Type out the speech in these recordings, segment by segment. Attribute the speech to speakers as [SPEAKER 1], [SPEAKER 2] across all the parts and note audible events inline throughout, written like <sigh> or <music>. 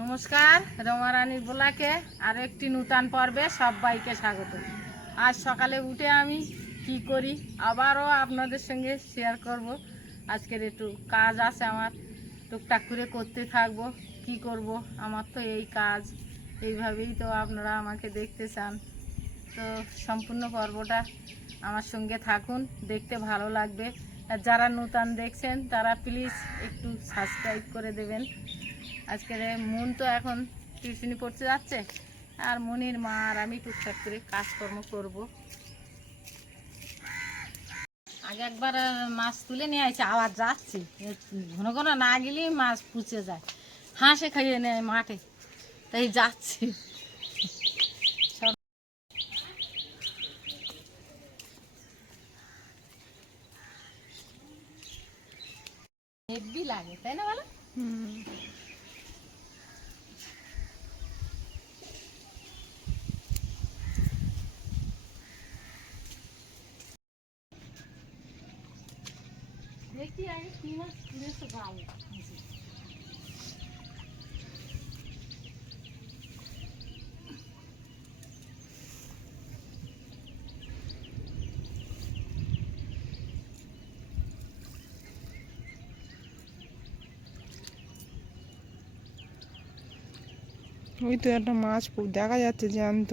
[SPEAKER 1] নমস্কার রমারানীর বোলাকে আরও একটি নূতন পর্বে সবাইকে স্বাগত। আজ সকালে উঠে আমি কি করি আবারও আপনাদের সঙ্গে শেয়ার করব। আজকের একটু কাজ আছে আমার, টুকটাক করে করতে থাকব, কি করব, আমার তো এই কাজ। এইভাবেই তো আপনারা আমাকে দেখতে চান। তো সম্পূর্ণ পর্বটা আমার সঙ্গে থাকুন, দেখতে ভালো লাগবে। আর যারা নূতন দেখছেন, তারা প্লিজ একটু সাবস্ক্রাইব করে দেবেন। আজকের মন তো এখন টিউশনি পড়তে যাচ্ছে আর মনির মা আর আমি টুকটাক করে কাজকর্ম করব। আগে একবার মাছ তুলে নিয়ে আসছে আবার যাচ্ছি। ঘন ঘন না গেলেই মাছ পুচে যায়। হাঁসে খাইয়ে নেয় মাঠে তাই যাচ্ছি। হেভি লাগে তাই না বলো? দেখি
[SPEAKER 2] ওই তো একটা মাছ দেখা যাচ্ছে জ্যান্ত।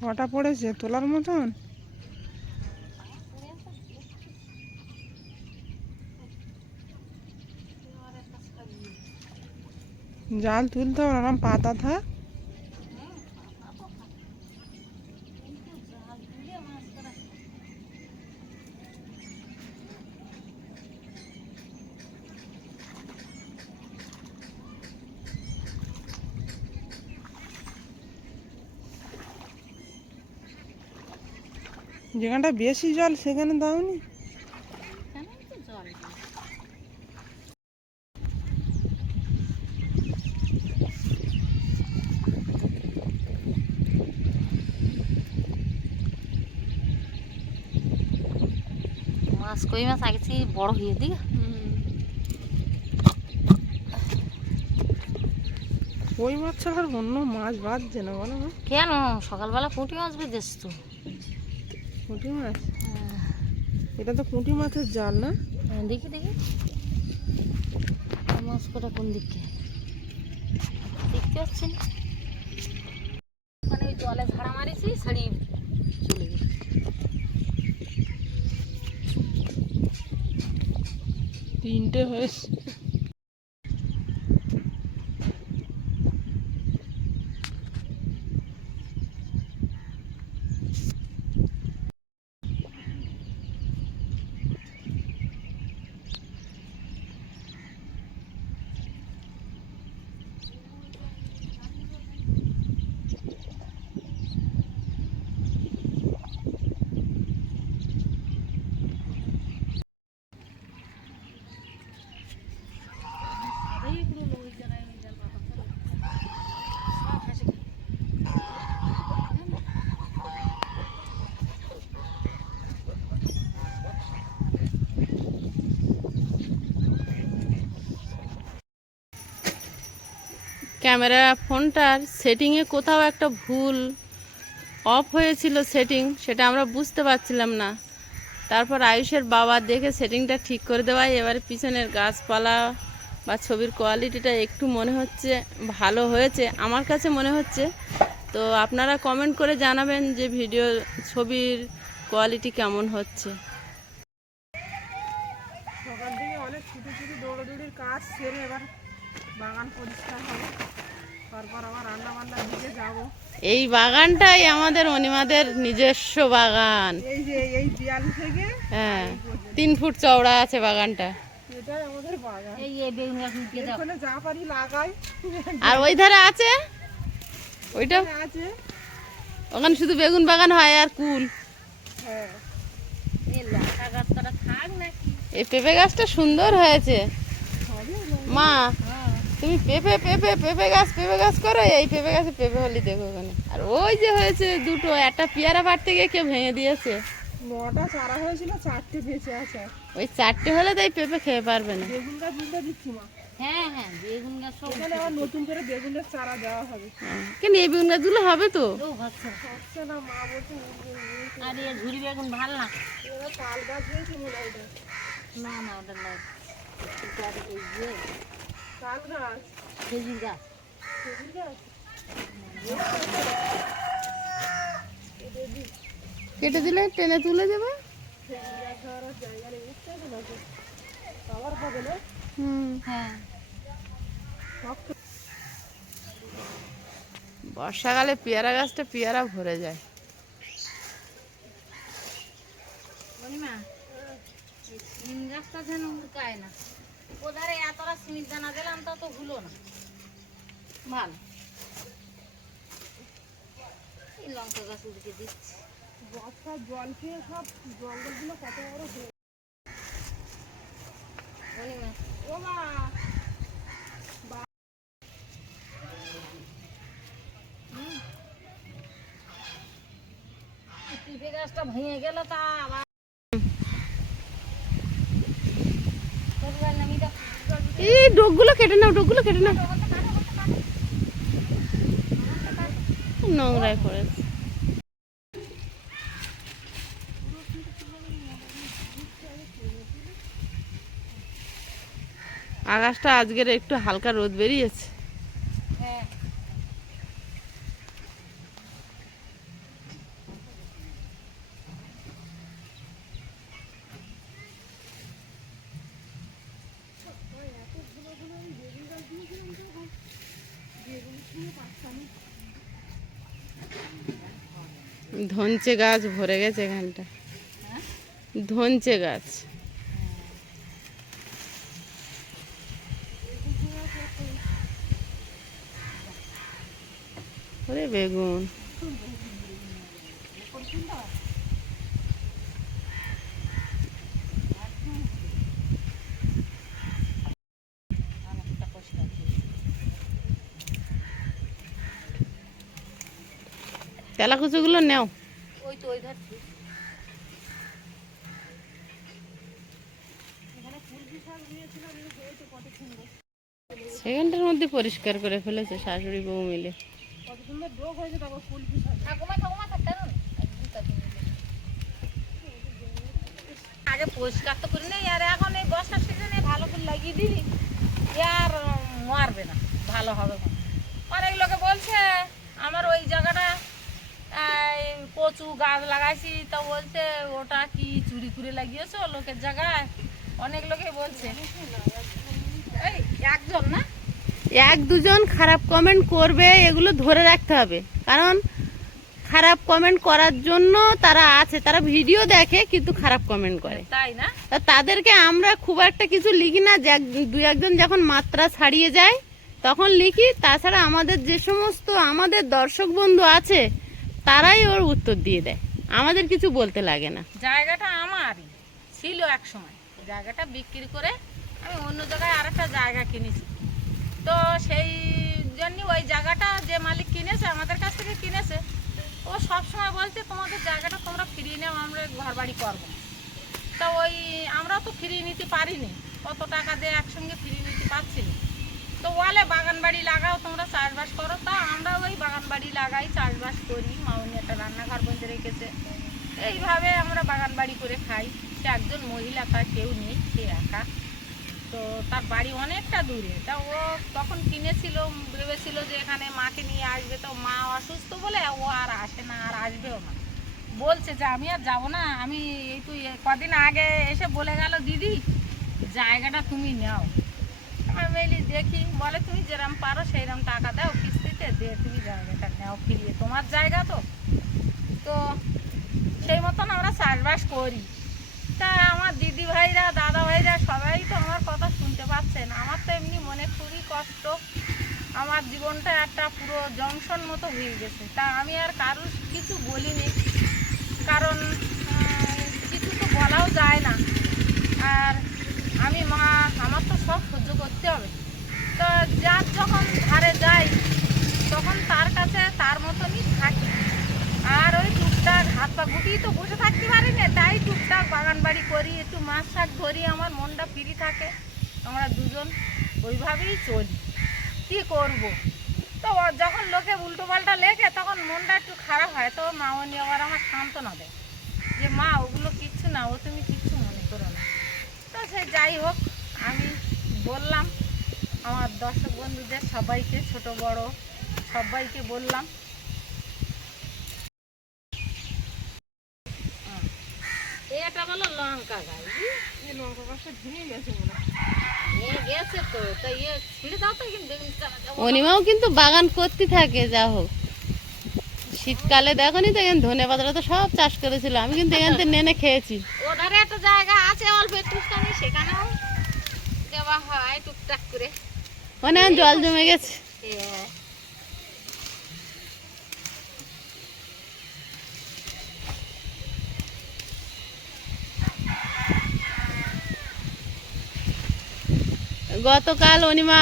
[SPEAKER 2] কটা পড়েছে তোলার মতন? জাল তুলতে হবে না পাতা থাক যেখানটা বেশি জল সেখানে দাওনি
[SPEAKER 1] জল মাছ কই মাছ? আগে থেকে বড় হয়ে দিই
[SPEAKER 2] ওই মাছ ছাড়া আর অন্য মাছ বাঁধছে না বলো?
[SPEAKER 1] কেন? সকালবেলা পুঁটি মাছ বেঁধেছ তো
[SPEAKER 2] পুঁটি মাছ? এটা তো পুঁটি মাছের জাল না?
[SPEAKER 1] হ্যাঁ, দেখি দেখি। মাছ কটা কোন দিকে? দেখতে পাচ্ছি মানে ওই জলে ঝাড়া মারিছি ছাড়ি চলে গেছে
[SPEAKER 2] তিনটে হয়েছে ক্যামেরা ফোনটার সেটিংয়ে কোথাও একটা ভুল অফ হয়েছিল সেটিং, সেটা আমরা বুঝতে পারছিলাম না। তারপর আয়ুষের বাবা দেখে সেটিংটা ঠিক করে দেওয়ায় এবারে পিছনের গাছপালা বা ছবির কোয়ালিটিটা একটু মনে হচ্ছে ভালো হয়েছে। আমার কাছে মনে হচ্ছে, তো আপনারা কমেন্ট করে জানাবেন যে ভিডিও ছবির কোয়ালিটি কেমন হচ্ছে। সকাল থেকে অনেক ছুটি ছুটি দৌড়াদৌড়ির কাজ সেরে এবার বাগান পরিষ্কার হবে। তারপর আবার রান্না বান্নার দিকে যাব। এই বাগানটাই আমাদের অনিমাদের নিজস্ব বাগান।
[SPEAKER 3] এই যে এই দেয়াল থেকে
[SPEAKER 2] হ্যাঁ তিন ফুট চওড়া আছে বাগানটা।
[SPEAKER 3] এটাই আমাদের বাগান।
[SPEAKER 1] এই এই বেগুন গাছ উঠিয়ে দাও।
[SPEAKER 3] এখানে যা পারি লাগাই।
[SPEAKER 2] আর ওই ধারে আছে? ওইটা?
[SPEAKER 3] আছে।
[SPEAKER 2] ওখানে শুধু বেগুন বাগান হয় আর কুল।
[SPEAKER 3] হ্যাঁ।
[SPEAKER 1] এ লঙ্কা গাছটা থাক নাকি?
[SPEAKER 2] এই পেঁপে গাছটা সুন্দর হয়েছে। মা তুমি পেঁপে পেঁপে পেঁপে গাছ পেঁপে গাছ করো এই পেঁপে গাছে পেঁপে হলি দেখো ওখানে আর ওই যে হয়েছে দুটো একটা পেয়ারা পাড়তে গিয়ে কেউ ভেঙে দিয়েছে।
[SPEAKER 3] নটা চারা হয়েছিল চারটে বেঁচে আছে।
[SPEAKER 2] ওই চারটে হলে তাই পেঁপে খেয়ে পারবে না।
[SPEAKER 3] বেগুন গাছ বুঝতে দিচ্ছি মা।
[SPEAKER 1] হ্যাঁ হ্যাঁ বেগুন গাছ সব
[SPEAKER 3] এখানে আবার নতুন করে বেগুনের চারা দেওয়া হবে।
[SPEAKER 2] কেন এই বেগুন গাছগুলো হবে তো?
[SPEAKER 3] হচ্ছে না মা বলছে
[SPEAKER 1] আর এ ঝুড়ি বেগুন ভালো না?
[SPEAKER 3] এবার তাল গাছ হয়েছে মনে হয়
[SPEAKER 1] না না ওটা নয় এই যে
[SPEAKER 3] তাল গাছ
[SPEAKER 1] খেজুর গাছ।
[SPEAKER 3] খেজুর গাছ?
[SPEAKER 2] কেটে দিলে টেনে তুলে দেবে?
[SPEAKER 1] হ্যাঁ।
[SPEAKER 2] বর্ষাকালে পেয়ারা গাছটা পেয়ারা ভরে যায়।
[SPEAKER 1] গাছটা যেন উড়কায় না। ওধারে এতটা সিমির দানা দিলাম তা তো হলো না। ভালো। এই লঙ্কা গাছ দিচ্ছি।
[SPEAKER 3] বর্ষার জল খেয়ে সব জঙ্গলগুলো কত বড় হয়ে ও মা!
[SPEAKER 1] পেঁপে গাছটা ভেঙে গেল তা আবার করবার না, আমি তো-
[SPEAKER 2] এই ডোকগুলো কেটে নাও ডোকগুলো কেটে নাও। নোংরায় পড়েছে। আকাশটা আজকের একটু হালকা রোদ বেরিয়েছে। ধনচে গাছ ভরে গেছে এখানটা। ধনচে গাছ। ওরে বেগুন। তেলাকুচুগুলো নেও।
[SPEAKER 1] তো ওই ধরছি
[SPEAKER 2] সেখানটার মধ্যে পরিষ্কার করে ফেলেছে শাশুড়ি বউ মিলে
[SPEAKER 3] কত সুন্দর ডোক হয়েছে ফুল পিছাবে
[SPEAKER 1] ঠাকুমা ঠাকুমা থাকতে পারো না? একদম তাকে নিয়ে যাও। আগে পরিষ্কার তো করি নাই আর এখন এই বর্ষার সিজনে ভালো করে লাগিয়ে দিবি আর মারবে না ভালো হবে অনেক লোকে বলছে আমার ওই জায়গাটা কচু গাছ লাগাইছি তা বলছে ওটা কি চুরি করে লাগিয়েছো লোকের জায়গায়? অনেক লোকে বলছে। এই একজন না?
[SPEAKER 2] এক দুজন খারাপ কমেন্ট করবে এগুলো ধরে রাখতে হবে। কারণ খারাপ কমেন্ট করার জন্য তারা আছে তারা ভিডিও দেখে কিন্তু খারাপ কমেন্ট করে।
[SPEAKER 1] তাই না?
[SPEAKER 2] তাদেরকে আমরা খুব একটা কিছু লিখি না দুই একজন যখন মাত্রা ছাড়িয়ে যায় তখন লিখি। তাছাড়া আমাদের যে সমস্ত আমাদের দর্শক বন্ধু আছে তারাই ওর উত্তর দিয়ে দেয়। আমাদের কিছু বলতে লাগে না।
[SPEAKER 1] জায়গাটা আমারই। ছিল এক সময়। জায়গাটা বিক্রি করে আমি অন্য জায়গায় আরেকটা জায়গা কিনেছি। তো সেই জন্য ওই জায়গাটা যে মালিক কিনেছে, আমাদের কাছ থেকে কিনেছে, ও সব সময় বলছে, তোমাদের জায়গাটা তোমরা ফিরিয়ে নাও, আমরা ঘর বাড়ি করব। তা ওই আমরা তো ফিরিয়ে নিতে পারিনি। কত টাকা দিয়ে একসঙ্গে ফিরিয়ে নিতে পারছি তো বলে বাগান বাড়ি লাগাও, তোমরা চাষবাস করো। তা আমরা ওই বাগান বাড়ি লাগাই, চাষবাস করি। মাউনি একটা রান্নাঘর বন্ধ রেখেছে। এইভাবে আমরা বাগান বাড়ি করে খাই। সে একজন মহিলা, তার কেউ নেই, সে একা। তো তার বাড়ি অনেকটা দূরে। তা ও তখন কিনেছিল, ভেবেছিল যে এখানে মাকে নিয়ে আসবে। তো মা অসুস্থ বলে ও আর আসে না, আর আসবেও না। বলছে যে, আমি আর যাব না। আমি এই তুই কদিন আগে এসে বলে গেল, দিদি, জায়গাটা তুমি নাও। বলি দেখি, বলে তুমি যেরকম পারো সেইরকম টাকা দাও, কিস্তিতে দিয়ে তুমি জায়গাটা নাও, ফিরিয়ে। তোমার জায়গা তো। তো সেই মতন আমরা চাষবাস করি। তা আমার দিদি ভাইরা, দাদা ভাইরা সবাই তো আমার কথা শুনতে পাচ্ছেন আমার তো এমনি মনে খুবই কষ্ট। আমার জীবনটা একটা পুরো জংশন মতো হয়ে গেছে। তা আমি আর কারোর কিছু বলিনি। কারণ কিছু তো বলা মা, আমার তো সব সহ্য করতে হবে। তো যার যখন ধারে যাই, তখন তার কাছে তার মতনই থাকি। আর ওই টুকটাক হাত পা গুটিয়ে তো বসে থাকতে পারি না, তাই টুকটাক বাগান বাড়ি করি, একটু মাছ শাক ধরি, আমার মনটা ফ্রি থাকে। আমরা দুজন ওইভাবেই চলি। কী করব? তো যখন লোকে উল্টো পাল্টা লেখে, তখন মনটা একটু খারাপ হয়। তো মা উনি আবার আমার সান্ত্বনা দেয়। যে, মা ওগুলো কিচ্ছু না ও তুমি কিচ্ছু মনে করো না তো সে যাই হোক আমি বললাম আমার দর্শক বন্ধুদের সবাইকে ছোট বড় সবাইকে বললাম। এটা হলো লঙ্কা গাছ
[SPEAKER 3] লঙ্কা গাছটা ভেঙে গেছে।
[SPEAKER 2] অনিমাও কিন্তু বাগান করতে থাকে যা হোক শীতকালে দেখনি তো এখানে ধনে পাতাটা তো সব চাষ করেছিল আমি কিন্তু এখান থেকে নেনে খেয়েছি
[SPEAKER 1] একটা জায়গা আছে অল্প একটুখানি সেখানেও দেওয়া হয় টুকটাক করে।
[SPEAKER 2] জল জমে গেছে। গতকাল অনিমা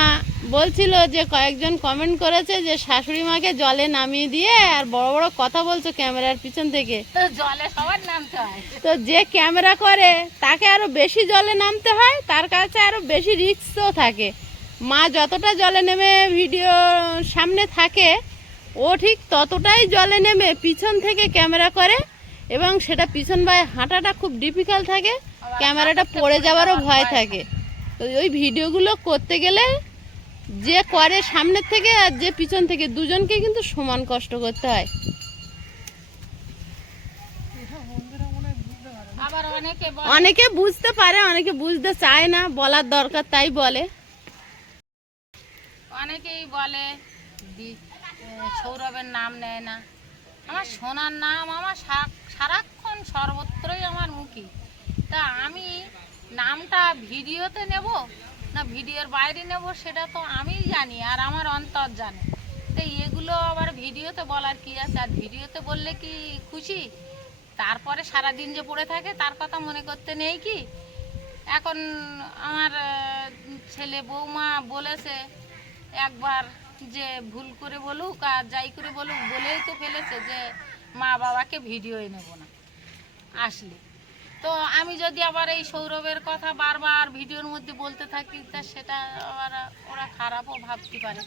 [SPEAKER 2] বলছিল যে কয়েকজন কমেন্ট করেছে যে শাশুড়ি মাকে জলে নামিয়ে দিয়ে আর বড় বড় কথা বলছো ক্যামেরার পিছন থেকে।
[SPEAKER 1] জলে সবার নামতে হয়।
[SPEAKER 2] তো যে ক্যামেরা করে তাকে আরও বেশি জলে নামতে হয় তার কাছে আরও বেশি রিস্কও থাকে। মা যতটা জলে নেমে ভিডিও সামনে থাকে ও ঠিক ততটাই জলে নেমে পিছন থেকে ক্যামেরা করে এবং সেটা পিছন বাই হাঁটাটা খুব ডিফিকাল্ট থাকে ক্যামেরাটা পড়ে যাওয়ারও ভয় থাকে। তো ওই ভিডিওগুলো করতে গেলে যে করে সামনের থেকে আর যে পিছন থেকে, দুজনকে কিন্তু সমান কষ্ট করতে হয়।
[SPEAKER 1] অনেকে
[SPEAKER 2] বুঝতে পারে, অনেকে বুঝতে চায় না, বলার দরকার তাই বলে।
[SPEAKER 1] অনেকেই বলে সৌরভের নাম নেয় না। আমার সোনার নাম আমার সারাক্ষণ সর্বত্রই আমার মুখে। তা আমি নামটা ভিডিওতে নেব? না ভিডিওর বাইরে নেব সেটা তো আমিই জানি আর আমার অন্তর জানে। তো এগুলো আবার ভিডিওতে বলার কি আছে? আর ভিডিওতে বললে কি খুশি? তারপরে সারা দিন যে পড়ে থাকে তার কথা মনে করতে নেই কি? এখন আমার ছেলে বৌমা বলেছে একবার যে ভুল করে বলুক আর যাই করে বলুক বলেই তো ফেলেছে যে মা বাবাকে ভিডিওই নেব না। আসলে তো আমি যদি আবার এই সৌরভের কথা বারবার ভিডিওর মধ্যে বলতে থাকি তা সেটা আবার ওরা খারাপও ভাবতে পারে।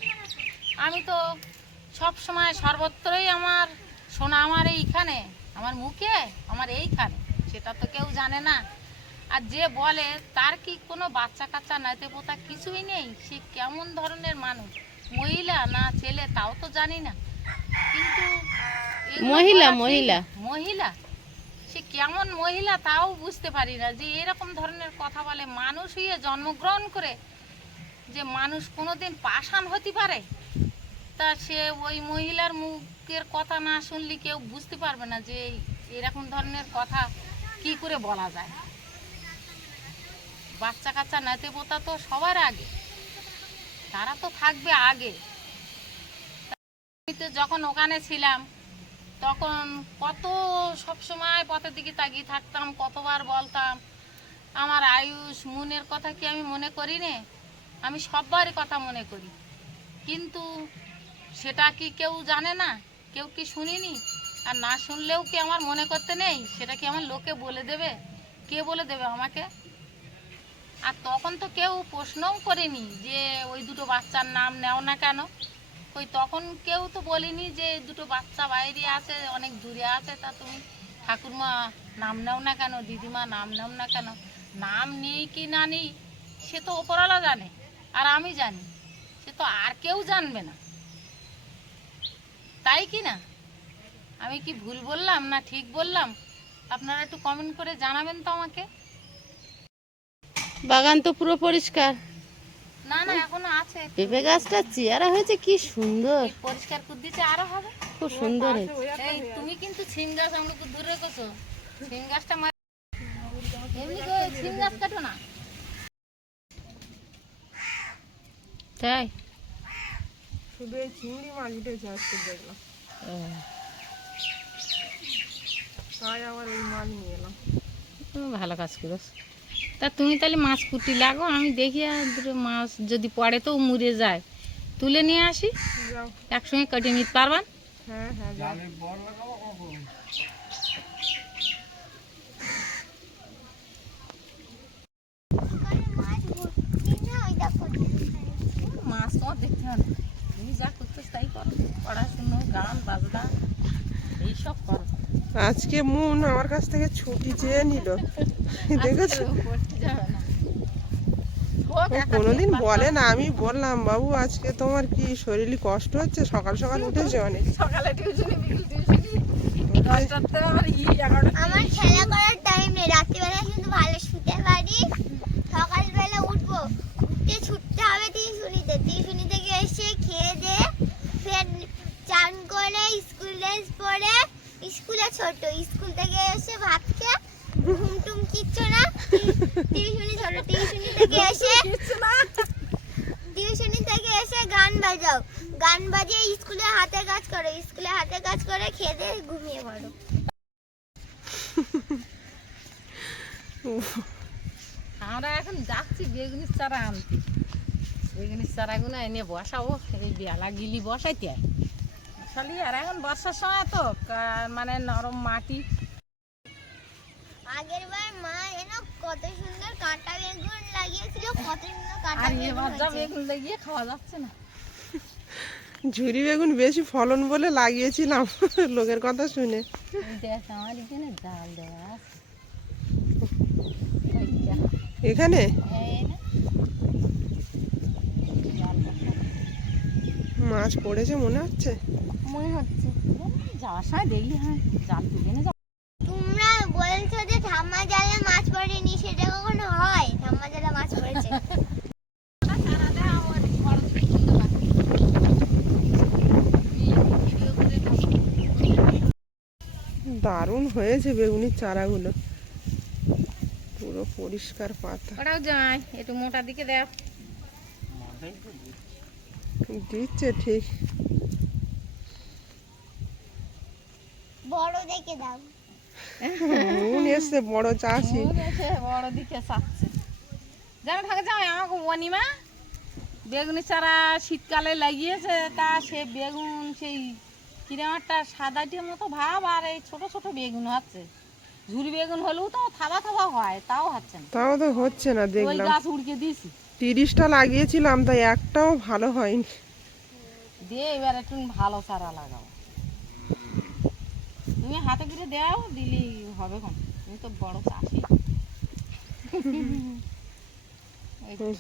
[SPEAKER 1] আমি তো সব সময় সর্বত্রই আমার শোনা আমার এইখানে আমার মুখে আমার এইখানে সেটা তো কেউ জানে না। আর যে বলে তার কি কোনো বাচ্চা কাচ্চা নাইতে পোতা কিছুই নেই? সে কেমন ধরনের মানুষ? মহিলা না ছেলে তাও তো জানি না। কিন্তু
[SPEAKER 2] মহিলা, মহিলা।
[SPEAKER 1] মহিলা? সে কেমন মহিলা তাও বুঝতে পারি না যে এরকম ধরনের কথা বলে মানুষ হয়ে জন্মগ্রহণ করে যে মানুষ কোনোদিন পাষাণ হতে পারে? তা সে ওই মহিলার মুখের কথা না শুনলে কেউ বুঝতে পারবে না যে এরকম ধরনের কথা কি করে বলা যায়? বাচ্চা কাচ্চা নাতে পোতা তো সবার আগে। তারা তো থাকবে আগে। যখন ওখানে ছিলাম তখন কত সবসময় পথের দিকে তাকিয়ে থাকতাম, কতবার বলতাম, আমার আয়ুষ মনের কথা কি আমি মনে করি নে? আমি সববারই কথা মনে করি। কিন্তু সেটা কি কেউ জানে না, কেউ কি শুনিনি? আর না শুনলেও কি আমার মনে করতে নেই? সেটা কি আমার লোকে বলে দেবে? কে বলে দেবে আমাকে? আর তখন তো কেউ প্রশ্নও করেনি যে ওই দুটো বাচ্চার নাম নেও না কেন? ওই তখন কেউ তো বলেনি যে দুটো বাচ্চা বাইরে আছে, অনেক দূরে আছে, তা তুমি ঠাকুরমা নাম নেও না কেন, দিদিমা নাম নেও না কেন? নাম নেই কি না নেই, সে তো ওপরওয়ালা জানে, আর আমি জানি, সে তো আর কেউ জানবে না। তাই কি না? আমি কি ভুল বললাম না ঠিক বললাম? আপনারা একটু কমেন্ট করে জানাবেন তো আমাকে।
[SPEAKER 2] বাগান তো পুরো পরিষ্কার।
[SPEAKER 1] না না এখনও আছে।
[SPEAKER 2] পেঁপে গাছটা চেয়ারা হয়েছে কি সুন্দর।
[SPEAKER 1] পরিষ্কার করে দিতে আরও হবে।
[SPEAKER 2] খুব সুন্দর
[SPEAKER 1] এই তুমি কিন্তু ছিম গাছ আমাকে দূরে রেখেছো ছিম গাছটা এমনি করে ছিম গাছ কাটো না।
[SPEAKER 2] তাই?
[SPEAKER 3] শুধু এই চিংড়ি মাছ উঠেছে আজকে দেখলাম। তাই আবার এই মাছ নিয়ে এলাম।
[SPEAKER 2] ভালো কাজ করেছ।
[SPEAKER 1] তা তুমি তাহলে মাছ কুটি লাগো আমি দেখি মাছ যদি পড়ে তো মুড়ে যায়। তুলে নিয়ে আসি একসঙ্গে কাটিয়ে নিতে পারবান?
[SPEAKER 3] হ্যাঁ হ্যাঁ
[SPEAKER 1] মাছ তোমার দেখতে হবে। তুমি যা করতে তাই করো। পড়াশুনো গান বাজনা এইসব করো।
[SPEAKER 3] আজকে মন আমার কাছ থেকে ছুটি চেয়ে নিল। দেখেছ? কোনোদিন
[SPEAKER 1] দিন
[SPEAKER 3] বলে না আমি বললাম বাবু আজকে তোমার কি শরীরে কষ্ট হচ্ছে? সকাল সকাল উঠেছে অনেক
[SPEAKER 1] সকালে টিউশনি বিকেল টিউশনি দশটাতে আবার ই এগারোটা।
[SPEAKER 4] আমার খেলা করার টাইম নেই রাত্রিবেলা শুধু ভালো শুতে পারি সকালবেলা উঠবো উঠতে ছুটতে হবে টিউশনিতে টিউশনি থেকে এসে খেয়ে দিয়ে ফের চান করে স্কুল ড্রেস পরে স্কুলে ছোট স্কুল থেকে এসে ভাত খেয়ে ঘুম টুম কিচ্ছু না টিউশনি ছোট টিউশনি থেকে এসে টিউশনি থেকে এসে গান বাজাও গান বাজিয়ে স্কুলে হাতে কাজ করো স্কুলে হাতে কাজ করে খেয়ে দিয়ে ঘুমিয়ে পড়ো
[SPEAKER 1] আমরা এখন যাচ্ছি বেগুনির চারা আনতে বেগুনির চারাগুলো এনে বসাবো এই বেলা গিলি বসাইতে আসলে আর এখন বর্ষার সময় তো মানে নরম মাটি।
[SPEAKER 4] আগের বার মা এনে কত সুন্দর কাঁটা বেগুন লাগিয়েছিল কত সুন্দর কাঁটা বেগুন
[SPEAKER 1] লাগিয়ে খাওয়া যাচ্ছে না।
[SPEAKER 3] ঝুরি বেগুন বেশি ফলন বলে লাগিয়েছিলাম লোকের কথা শুনে।
[SPEAKER 1] দেখ আমার এখানে জাল দেওয়া না। জাল বসানো।
[SPEAKER 3] মাছ পড়েছে মনে হচ্ছে?
[SPEAKER 1] মনে হচ্ছে। যাওয়ার সময় দেখলি হ্যাঁ জাল তুলে নিয়ে
[SPEAKER 4] তোমরা বলছো যে ঠাম্মা জালে মাছ পড়েনি সেটা কখনো হয়? ঠাম্মা জালে মাছ পড়েছে। <laughs>
[SPEAKER 3] দারুণ হয়েছে বেগুনির চারাগুলো। পুরো পরিষ্কার পাতা।
[SPEAKER 1] ওটাও যাই একটু মোটা দিকে দেখ।
[SPEAKER 3] দিচ্ছে ঠিক।
[SPEAKER 4] বড় দেখে দাও।
[SPEAKER 3] মন এসছে বড় চাষি।
[SPEAKER 1] বড় দিকে চাচ্ছে। জানো থাকে যাও আমাকে অনিমা। বেগুনি চারা শীতকালে লাগিয়েছে তা সে বেগুন সেই কিরম একটা সাদাটির মতো ভাব আর এই ছোট ছোট বেগুন হচ্ছে। ঝুরি বেগুন হলেও তো থাবা থাবা হয় তাও হচ্ছে না।
[SPEAKER 3] তাও তো হচ্ছে না
[SPEAKER 1] ওই
[SPEAKER 3] দেখলাম।
[SPEAKER 1] গাছ উড়কে দিয়েছি।
[SPEAKER 3] তিরিশটা লাগিয়েছিলাম তাই একটাও ভালো হয়নি।
[SPEAKER 1] দিয়ে এবার একটু ভালো চারা লাগাও। তুমি হাতে করে দাও দিলি হবে কোন তুমি তো বড় চাষি।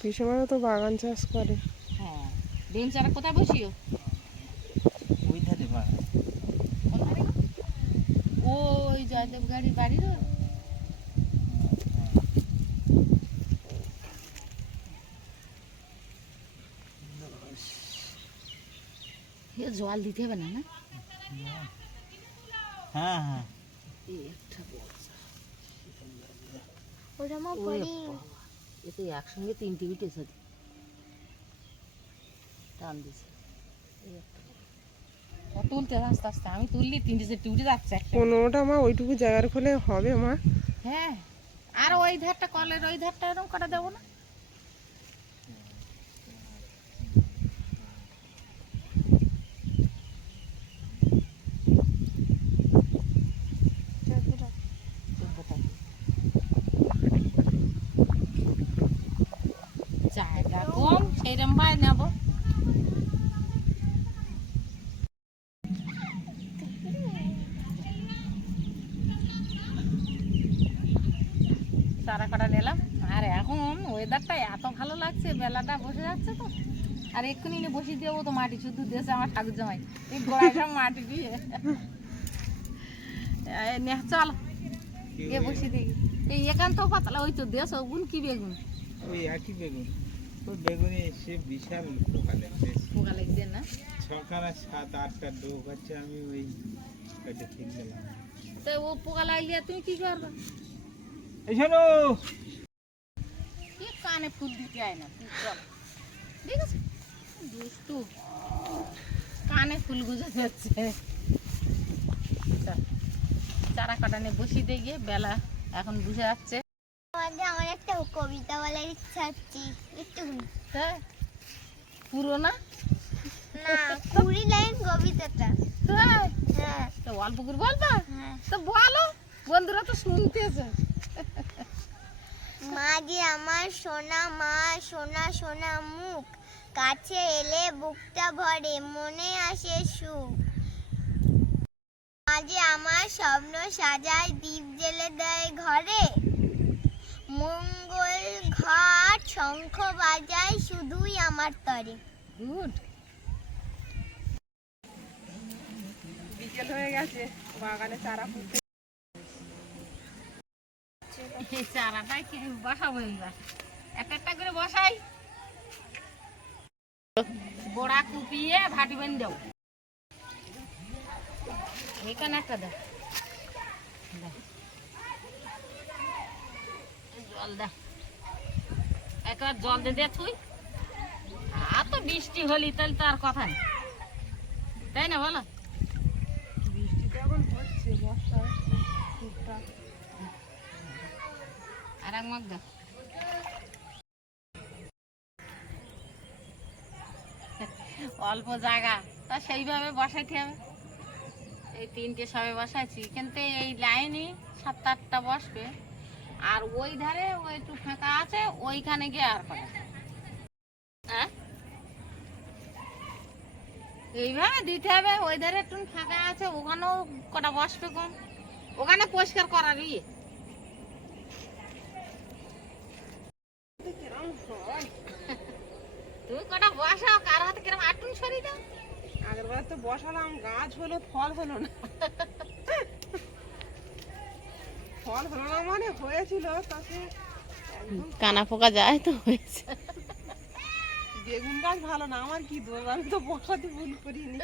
[SPEAKER 3] পিসেমারও তো বাগান চাষ করে।
[SPEAKER 1] হ্যাঁ। চারা কোথায় বসিও? ওই জয়দেব গাড়ি বাড়ির ওই? এ জল দিতে হবে না না?
[SPEAKER 5] হ্যাঁ হ্যাঁ।
[SPEAKER 1] এই একটা বর্ষা।
[SPEAKER 4] ওটা মা
[SPEAKER 1] ওরে
[SPEAKER 4] পড়ি
[SPEAKER 1] বাবা, এ তো একসঙ্গে তিনটে উঠেছে টান দিছে। ও তুলতে আস্তে আস্তে আমি তুললি তিনটে চারটে উঠে যাচ্ছে।
[SPEAKER 3] পনেরোটা মা ওইটুকু জায়গার খোলে হবে মা।
[SPEAKER 1] হ্যাঁ। আর ওই ধারটা কলের ওই ধারটা এরকম করা দেবো না চোদ্দটা। জায়গা কম সেইরকম ভাই নেব চারা কাটা নিলাম আর এখন ওয়েদারটা এত ভালো লাগছে বেলাটা বসে যাচ্ছে তো। আর এক্ষুনি নিয়ে বসিয়ে দেবো তো মাটি শুধু দিয়েছে আমার ঠাকুর জামাই এই গোড়াটা মাটি দিয়ে। নে, চল। গিয়ে বসিয়ে দিই। এই একান্ত পাতলা ওই তো দেশ ওগুন কি বেগুন?
[SPEAKER 5] ওই একই বেগুন। ওই বেগুনে সে বিশাল পোকা লেগেছে
[SPEAKER 1] পোকা লাগছে না?
[SPEAKER 5] সকালে সাত আটটা ডোক আছে আমি ওই কেটে ঠিক দিলাম।
[SPEAKER 1] তো ও পোকা লাগলে তুমি কি করবে?
[SPEAKER 5] এই শোনো!
[SPEAKER 1] কানে ফুল দিতে হয় না তুই চল। ঠিক আছে? দুষ্টু। কানে ফুল গুজে যাচ্ছে। চারা কাটানে বসিয়ে দিয়ে গিয়ে বেলা এখন বুঝে যাচ্ছে
[SPEAKER 4] আমাদের আমার একটা কবিতা বলার ইচ্ছা হচ্ছে একটু
[SPEAKER 1] তাই পুরো না
[SPEAKER 4] না কুড়ি লাইন কবিতাটা।
[SPEAKER 1] তাই
[SPEAKER 4] হ্যাঁ।
[SPEAKER 1] তো অল্প করে বলবা?
[SPEAKER 4] হ্যাঁ।
[SPEAKER 1] তো বলো। বন্ধুরা তো শুনতেছে।
[SPEAKER 4] মা যে আমার সোনা মা সোনা সোনা মুখ। কাছে এলে বুকটা ভরে মনে আসে সুখ। মা যে আমার স্বপ্ন সাজায় দীপ জেলে দেয় ঘরে। মঙ্গল ঘাট শঙ্খ বাজায় শুধুই আমার তরে।
[SPEAKER 1] গুড।
[SPEAKER 3] বিকেল হয়ে গেছে বাগানে চারা
[SPEAKER 1] এই বসাবো একটা করে বসাই। গোড়া কুপিয়ে ভাটি বেন একটা। জল একবার জল দে দে তুই। আর তো বৃষ্টি হলি তাহলে তো আর কথা তাই না বলো
[SPEAKER 3] বৃষ্টি তো এখন হচ্ছে বর্ষায় টুকটাক
[SPEAKER 1] অল্প জায়গা, তা সেইভাবে বসাইতে হবে। এই তিনটে সবে বসাইছি, কিন্তু এই লাইনে সাত আটটা বসবে। আর ওই ধারে ওই একটু ফাঁকা আছে, ওইখানে গিয়ে আর কটা হ্যাঁ? এইভাবে দিতে হবে, ওই ধারে একটু ফাঁকা আছে, ওখানেও কটা বসবে কম। ওখানে পরিষ্কার করার ইয়ে। কটা বসাও? কার হাতে কিরম আটুন সরিয়ে দাও?
[SPEAKER 3] আগের বার তো বসালাম গাছ হলো ফল হলো না। ফল হলো না মানে হয়েছিল তাতে
[SPEAKER 2] কানা পোকা যায় তো হয়েছে।
[SPEAKER 3] বেগুন গাছ ভালো না আমার কি দোষ? আমি তো বসাতে ভুল করিনি।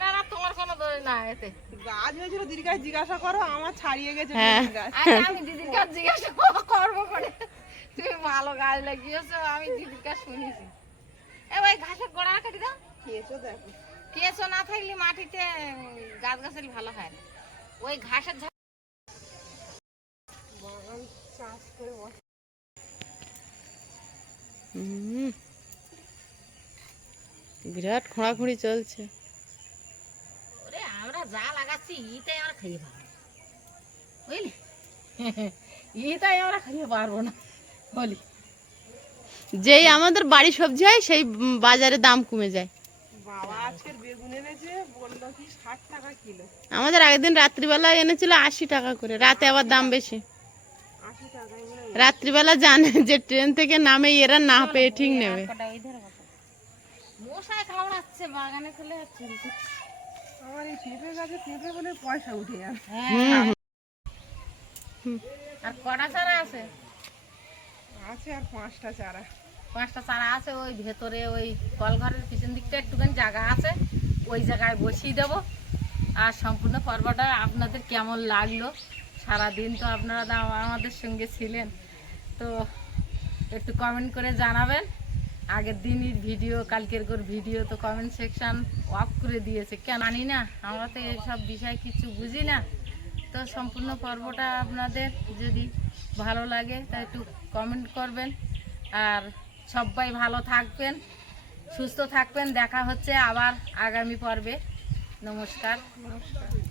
[SPEAKER 1] না না তোমার কোনো দোষ না এতে।
[SPEAKER 3] গাছ হয়েছিল দিদির কাছে জিজ্ঞাসা করো আমার ছাড়িয়ে গেছে
[SPEAKER 2] হ্যাঁ।
[SPEAKER 3] গাছ।
[SPEAKER 1] আমি দিদির কাছে জিজ্ঞাসা করব করে তুমি ভালো গাছ লাগিয়েছো আমি শুনেছি। এ ঘাসের গোড়া কাটি দাও।
[SPEAKER 3] খেয়েছো দেখো।
[SPEAKER 1] কেঁচো না থাকলে মাটিতে গাছ গাছালি ভালো হয় না। ওই ঘাসের ঝাড়
[SPEAKER 3] বাগান চাষ করে
[SPEAKER 2] বিরাট খোঁড়াখুঁড়ি চলছে।
[SPEAKER 1] ওরে আমরা যা লাগাচ্ছি ইতে আমরা খাইয়ে পারব। বুঝলি? <laughs> ইটাই আমরা খাইয়ে পারব না। বলি।
[SPEAKER 2] যেই আমাদের বাড়ি সবজি হয় সেই বাজারে দাম কমে যায়।
[SPEAKER 3] বাবা আজকের বেগুন এনেছে বলল কি ষাট টাকা কিলো।
[SPEAKER 2] আমাদের আগের দিন রাত্রিবেলা এনেছিল আশি টাকা করে রাতে আবার দাম বেশি। রাত্রিবেলা জানে যে ট্রেন থেকে নামে এরা না পেয়ে ঠিক নেবে।
[SPEAKER 1] হ্যাঁ। আর কটা চারা আছে?
[SPEAKER 3] আছে আর পাঁচটা চারা।
[SPEAKER 1] পাঁচটা চারা আছে, ওই ভেতরে ওই কলঘরের পিছন দিকটা একটুখানি জায়গা আছে, ওই জায়গায় বসিয়ে দেবো। আর সম্পূর্ণ পর্বটা আপনাদের কেমন লাগল? সারাদিন তো আপনারা আমাদের সঙ্গে ছিলেন। তো একটু কমেন্ট করে জানাবেন। আগের দিনের ভিডিও কালকের কোর ভিডিও তো কমেন্ট সেকশন অফ করে দিয়েছে। কেন জানি না, আমরা তো এইসব বিষয় কিছু বুঝি না। তো সম্পূর্ণ পর্বটা আপনাদের যদি ভালো লাগে তাই একটু কমেন্ট করবেন। আর সবাই ভালো থাকবেন, সুস্থ থাকবেন। দেখা হচ্ছে আবার আগামী পর্বে। নমস্কার।
[SPEAKER 3] নমস্কার।